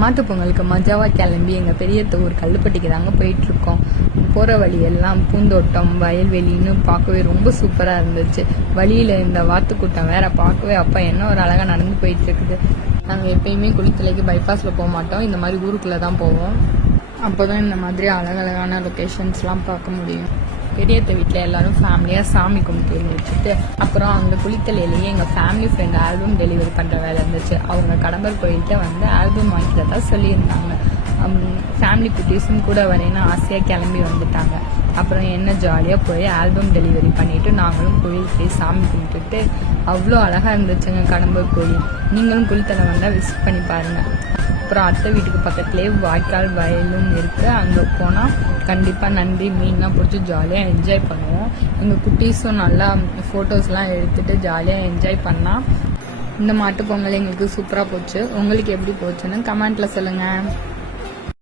மாட்டு பொங்கலுக்கு மஜாவாக கிளம்பி எங்கள் பெரியத்த ஊர் கல்லுப்பட்டிக்கு தாங்க போயிட்டுருக்கோம். போகிற வழியெல்லாம் பூந்தோட்டம் வயல்வெளின்னு பார்க்கவே ரொம்ப சூப்பராக இருந்துச்சு. வழியில் இந்த வாத்துக்கூட்டம் வேற பார்க்கவே அப்பா என்ன ஒரு அழகாக நடந்து போயிட்டுருக்குது. நாங்கள் எப்பயுமே குளித்தலைக்கு பைபாஸில் போக மாட்டோம், இந்த மாதிரி ஊருக்குள்ளே தான் போவோம். அப்போ தான் இந்த மாதிரி அழகழகான லொக்கேஷன்ஸ்லாம் பார்க்க முடியும். பெரியத்த வீட்டில் எல்லாரும் ஃபேமிலியாக சாமி கும்பிட்டு வச்சுட்டு அப்புறம் அந்த குளித்தலையிலேயே எங்கள் ஃபேமிலி ஃப்ரெண்ட் ஆல்பம் டெலிவரி பண்ணுற வேலை இருந்துச்சு. அவங்க கடம்பர் கோயில்கிட்ட வந்து ஆல்பம் வாங்கிக்கிறதா சொல்லியிருந்தாங்க. ஃபேமிலி குட்டீஸும் கூட வரேன்னு ஆசையாக கிளம்பி வந்துட்டாங்க. அப்புறம் என்ன ஜாலியாக போய் ஆல்பம் டெலிவரி பண்ணிவிட்டு நாங்களும் கோயிலுக்கு போய் சாமி கும்பிட்டுட்டு அவ்வளோ அழகாக இருந்துச்சுங்க கடம்பர் கோயில். நீங்களும் குளித்தலை வந்தால் விசிட் பண்ணி பாருங்கள். அப்புறம் அத்தை வீட்டுக்கு பக்கத்துலேயே வாய்க்கால் வயலும் இருக்குது. அங்கே போனால் கண்டிப்பாக நன்றி மீன்லாம் பிடிச்சி ஜாலியாக என்ஜாய் பண்ணுவோம். எங்கள் குட்டீஸும் நல்லா ஃபோட்டோஸ்லாம் எடுத்துகிட்டு ஜாலியாக என்ஜாய் பண்ணால் இந்த மாட்டு பொங்கல் எங்களுக்கு சூப்பராக போச்சு. உங்களுக்கு எப்படி போச்சுன்னு கமெண்ட்டில் சொல்லுங்கள்.